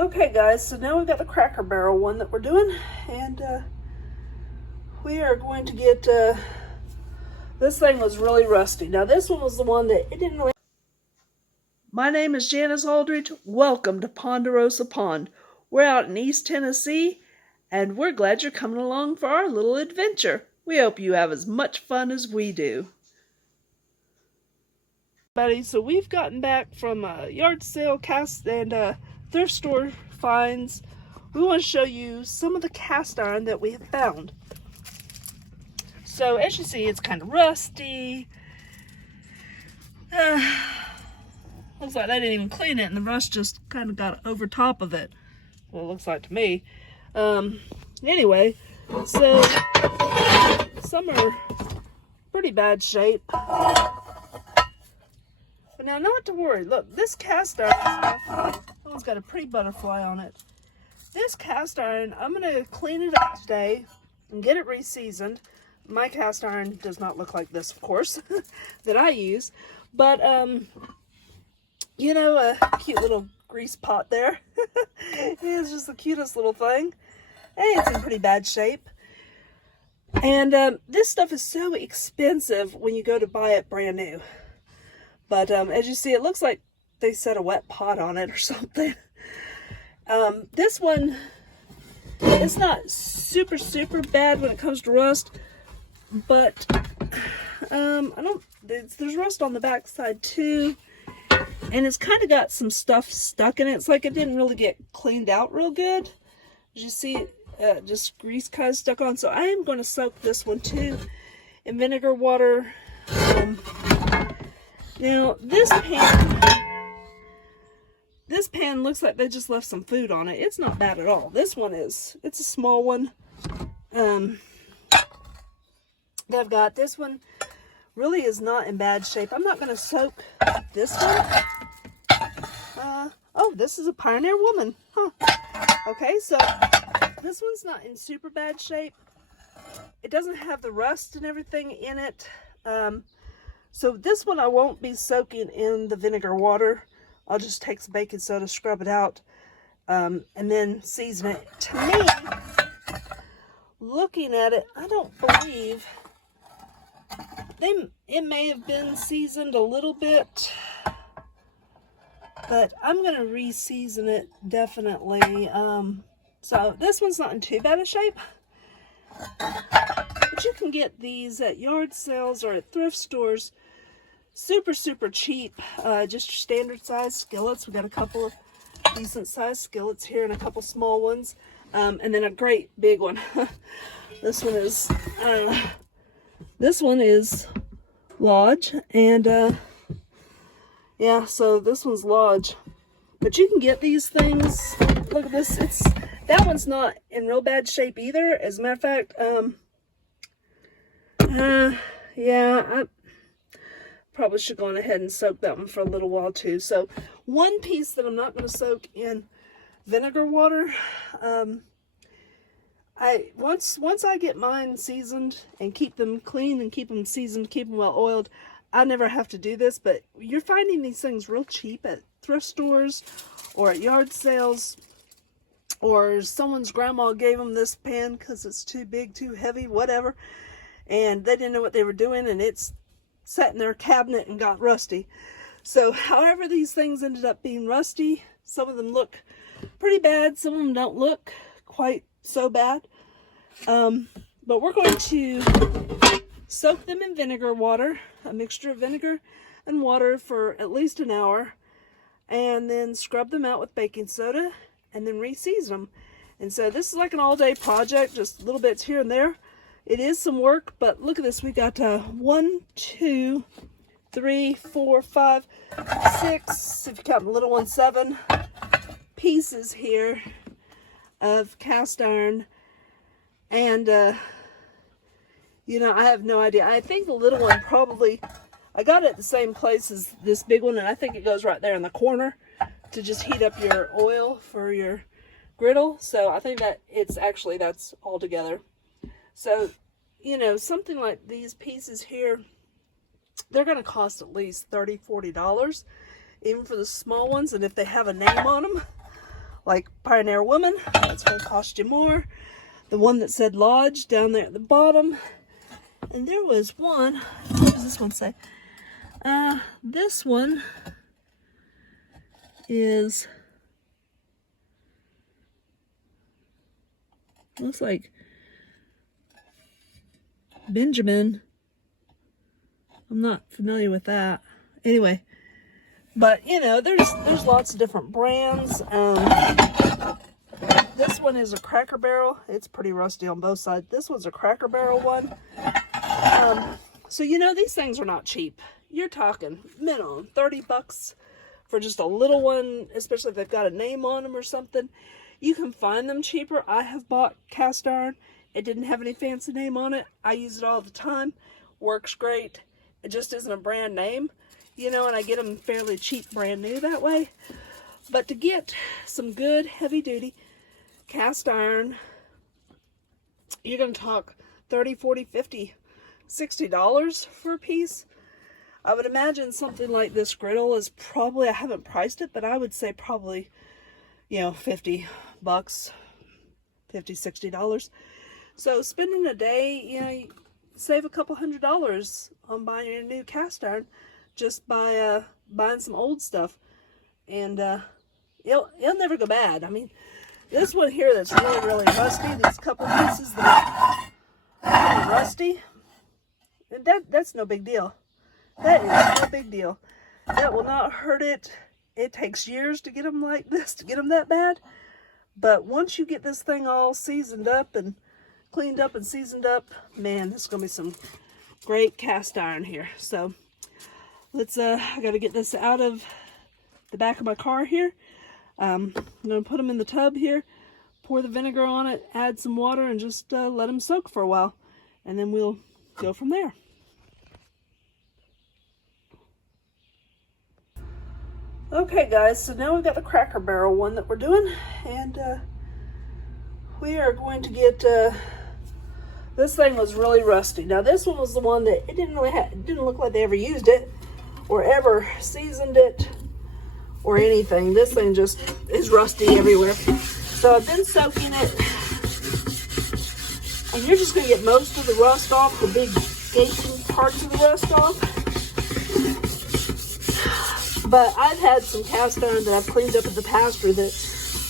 Okay guys, so now we've got the Cracker Barrel one that we're doing, and we are going to get, this thing was really rusty. Now this one was the one that it didn't really... My name is Janice Aldridge. Welcome to Ponderosa Pond. We're out in East Tennessee, and we're glad you're coming along for our little adventure. We hope you have as much fun as we do. Buddy, so we've gotten back from a yard sale cast and thrift store finds. We want to show you some of the cast iron that we have found. So as you see, it's kind of rusty. Looks like they didn't even clean it, and the rust just kind of got over top of it. Well, it looks like to me. Anyway, so some are pretty bad shape. But now, not to worry. Look, this cast iron stuff, that one's got a pretty butterfly on it. This cast iron, I'm going to clean it up today and get it re-seasoned. My cast iron does not look like this, of course, that I use. But, you know, a cute little grease pot there. It's just the cutest little thing. Hey, it's in pretty bad shape. And this stuff is so expensive when you go to buy it brand new. But as you see, it looks like they set a wet pot on it or something. This one, it's not super bad when it comes to rust, but there's rust on the back side too, and it's kind of got some stuff stuck in it. It's like it didn't really get cleaned out real good. As you see, just grease kind of stuck on. So I am going to soak this one too in vinegar water. Now, this pan looks like they just left some food on it. It's not bad at all. This one is. It's a small one. They've got this one really is not in bad shape. I'm not going to soak this one. Oh, this is a Pioneer Woman. Huh. Okay, so this one's not in super bad shape. It doesn't have the rust and everything in it. So this one I won't be soaking in the vinegar water. I'll just take some baking soda, scrub it out, and then season it. To me, looking at it, I don't believe it may have been seasoned a little bit, but I'm going to re-season it definitely. So this one's not in too bad a shape. But you can get these at yard sales or at thrift stores super cheap. Just your standard size skillets. We got a couple of decent sized skillets here and a couple small ones, and then a great big one. This one is Lodge, and yeah, so this one's Lodge. But you can get these things. Look at this. That one's not in real bad shape either. As a matter of fact, yeah, I probably should go on ahead and soak that one for a little while too. So one piece that I'm not going to soak in vinegar water, once I get mine seasoned and keep them clean and keep them seasoned, keep them well oiled, I never have to do this. But you're finding these things real cheap at thrift stores or at yard sales, or someone's grandma gave them this pan because it's too big, too heavy, whatever, and they didn't know what they were doing, and it's sat in their cabinet and got rusty. So however these things ended up being rusty, some of them look pretty bad, some of them don't look quite so bad. But we're going to soak them in vinegar water, a mixture of vinegar and water, for at least an hour, and then scrub them out with baking soda and then re-season them. And so this is like an all-day project, just little bits here and there. It is some work, but look at this. We got 1, 2, 3, 4, 5, 6, if you count the little one, 7 pieces here of cast iron. And, you know, I have no idea. I think the little one probably, I got it at the same place as this big one, and I think it goes right there in the corner to just heat up your oil for your griddle. So I think that that's all together. So, you know, something like these pieces here, they're going to cost at least $30, $40, even for the small ones. And if they have a name on them, like Pioneer Woman, that's going to cost you more. The one that said Lodge down there at the bottom. And there was one, what does this one say? This one is, looks like Benjamin. I'm not familiar with that. Anyway, but you know, there's lots of different brands. This one is a Cracker Barrel. It's pretty rusty on both sides. This one's a Cracker Barrel one. So you know, these things are not cheap. You're talking minimum 30 bucks for just a little one, especially if they've got a name on them or something. You can find them cheaper. I have bought cast iron. It didn't have any fancy name on it. I use it all the time. Works great. It just isn't a brand name, you know, and I get them fairly cheap brand new that way. But to get some good heavy duty cast iron, you're going to talk 30, 40, 50, $60 for a piece. I would imagine something like this griddle is probably, I haven't priced it, but I would say probably, you know, 50 bucks, $50, $60. So spending a day, you know, save a couple $100 on buying a new cast iron just by buying some old stuff, and it'll never go bad. I mean, this one here that's really rusty, these couple pieces that are rusty, that's no big deal. That is no big deal. That will not hurt it. It takes years to get them like this, to get them that bad, but once you get this thing all seasoned up and cleaned up and seasoned up, man, this is gonna be some great cast iron here. So let's I gotta get this out of the back of my car here. I'm gonna put them in the tub here, pour the vinegar on it, add some water, and just let them soak for a while, and then we'll go from there. Okay guys, so now we've got the Cracker Barrel one that we're doing, and we are going to get this thing was really rusty. Now this one was the one that it didn't look like they ever used it or ever seasoned it or anything. This thing just is rusty everywhere. So I've been soaking it, and you're just going to get most of the rust off, the big gaping parts of the rust off. But I've had some cast iron that I've cleaned up at the pasture that,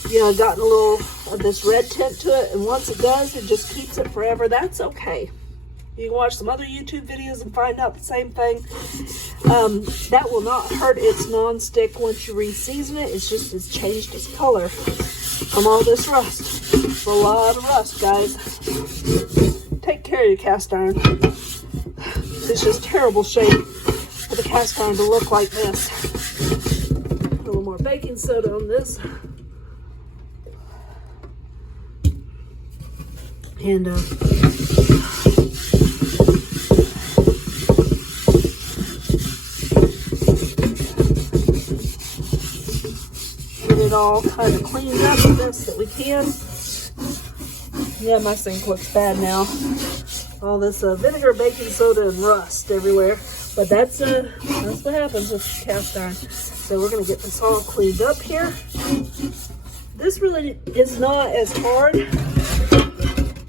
you know, gotten a little of this red tint to it, and once it does, it just keeps it forever. That's okay. You can watch some other YouTube videos and find out the same thing. That will not hurt its non-stick once you re-season it. It's just, it's changed its color from all this rust. It's a lot of rust, guys. Take care of your cast iron. It's just terrible shape for the cast iron to look like this. A little more baking soda on this. And get it all kind of cleaned up the best that we can. Yeah, my sink looks bad now. All this vinegar, baking soda, and rust everywhere. But that's what happens with cast iron. So we're gonna get this all cleaned up here. This really is not as hard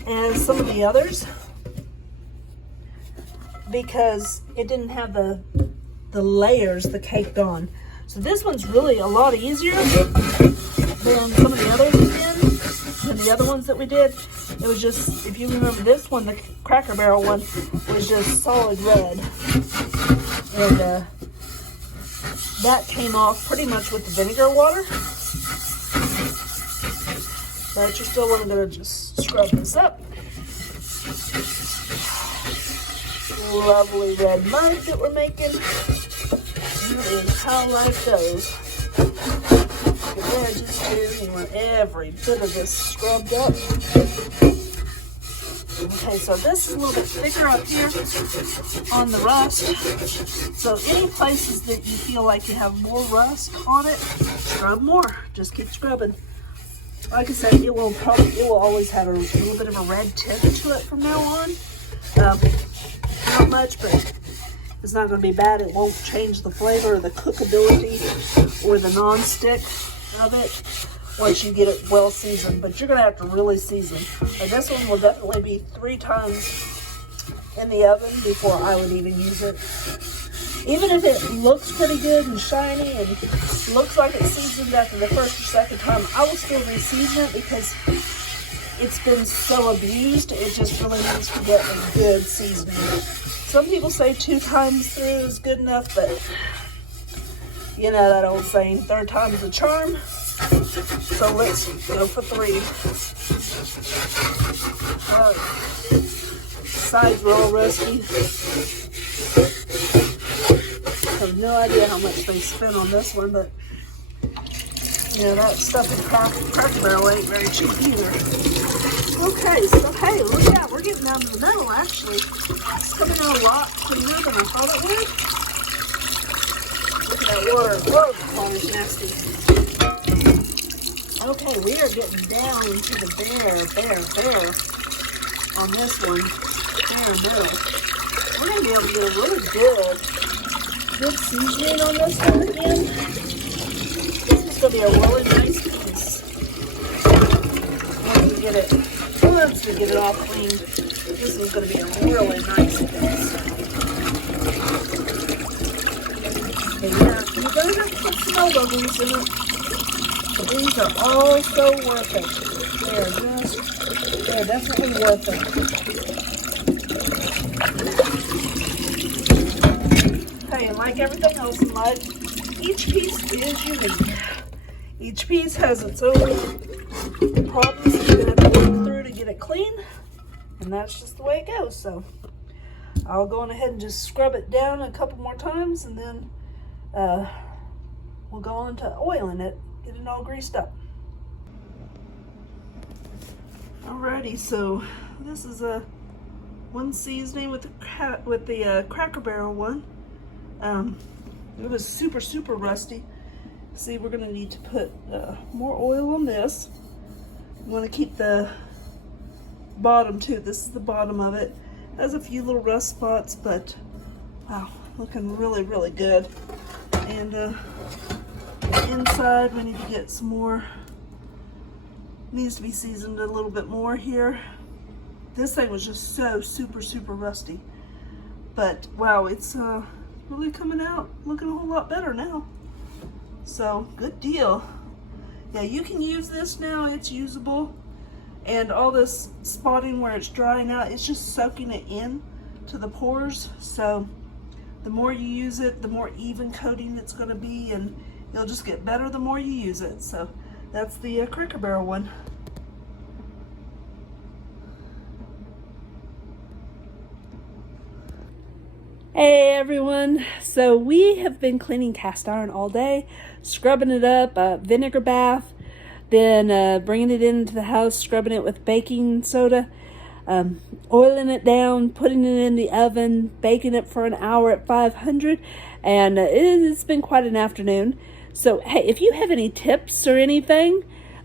as some of the others because it didn't have the layers the caked on. So this one's really a lot easier than some of the others did, than the other ones that we did. It was just, if you remember this one, the Cracker Barrel one, was just solid red. And that came off pretty much with the vinegar water. But you're still going to just scrub this up. Lovely red mud that we're making. That is how life goes. Get the edges here. You want every bit of this scrubbed up. Okay, so this is a little bit thicker up here on the rust. So any places that you feel like you have more rust on it, scrub more. Just keep scrubbing. Like I said, it will always have a little bit of a red tint to it from now on. Not much, but it's not going to be bad. It won't change the flavor or the cookability or the non-stick. of it once you get it well seasoned, but you're gonna have to really season. And this one will definitely be 3 times in the oven before I would even use it. Even if it looks pretty good and shiny and looks like it's seasoned after the first or second time, I will still re-season it because it's been so abused. It just really needs to get a good seasoning. Some people say 2 times through is good enough, but you know that old saying, 3rd time's a charm. So let's go for 3. Sides are all rusty. I have no idea how much they spent on this one, but you know, that stuff in Cracker Barrel ain't very cheap either. Okay, so hey, look out, we're getting down to the middle actually. It's coming out a lot cleaner than I thought it would. Look at that water. Whoa, the water's nasty. Okay, we are getting down to the bare on this one. Bare middle. We're going to be able to get a really good seasoning on this one again. This is going to be a really nice piece. Once we get it all cleaned, this is going to be a really nice piece. And yeah, you're going to have to put some elbow grease in it. But these are all so worth it. They're definitely worth it. Hey, and like everything else in life, each piece is unique. Each piece has its own problems that you're going to have to work through to get it clean. And that's just the way it goes. So I'll go on ahead and just scrub it down a couple more times, and then we'll go on to oiling it, get it all greased up. Alrighty, so this is one seasoning with the Cracker Barrel one. It was super rusty. See, we're gonna need to put more oil on this. You want to keep the bottom too. This is the bottom of it. Has a few little rust spots, but wow, looking really good. And inside we need to get some more. Needs to be seasoned a little bit more here. This thing was just so super rusty, but wow, it's really coming out looking a whole lot better now. So good deal. Yeah, you can use this now. It's usable, and all this spotting where it's drying out, it's just soaking it in to the pores. So the more you use it, the more even coating it's going to be, and you'll just get better the more you use it. So that's the Cracker Barrel one. Hey everyone, so we have been cleaning cast iron all day, scrubbing it up, vinegar bath, then bringing it into the house, scrubbing it with baking soda, oiling it down, putting it in the oven, baking it for an hour at 500, and it's been quite an afternoon. So hey, if you have any tips or anything,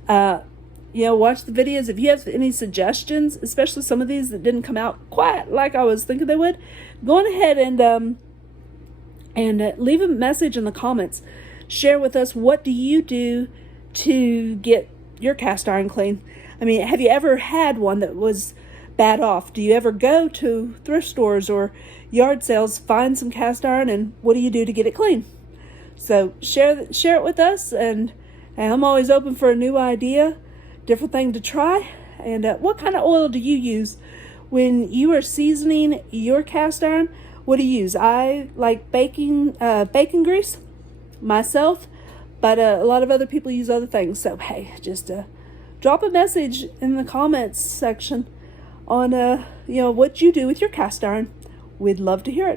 watch the videos. If you have any suggestions, especially some of these that didn't come out quite like I was thinking they would, go on ahead and leave a message in the comments. Share with us, what do you do to get your cast iron clean? I mean, have you ever had one that was bad off? Do you ever go to thrift stores or yard sales, find some cast iron, and what do you do to get it clean? So share it with us, and I'm always open for a new idea, different thing to try. And what kind of oil do you use when you are seasoning your cast iron? What do you use? I like bacon grease myself, but a lot of other people use other things. So hey, just drop a message in the comments section on what you do with your cast iron. We'd love to hear it.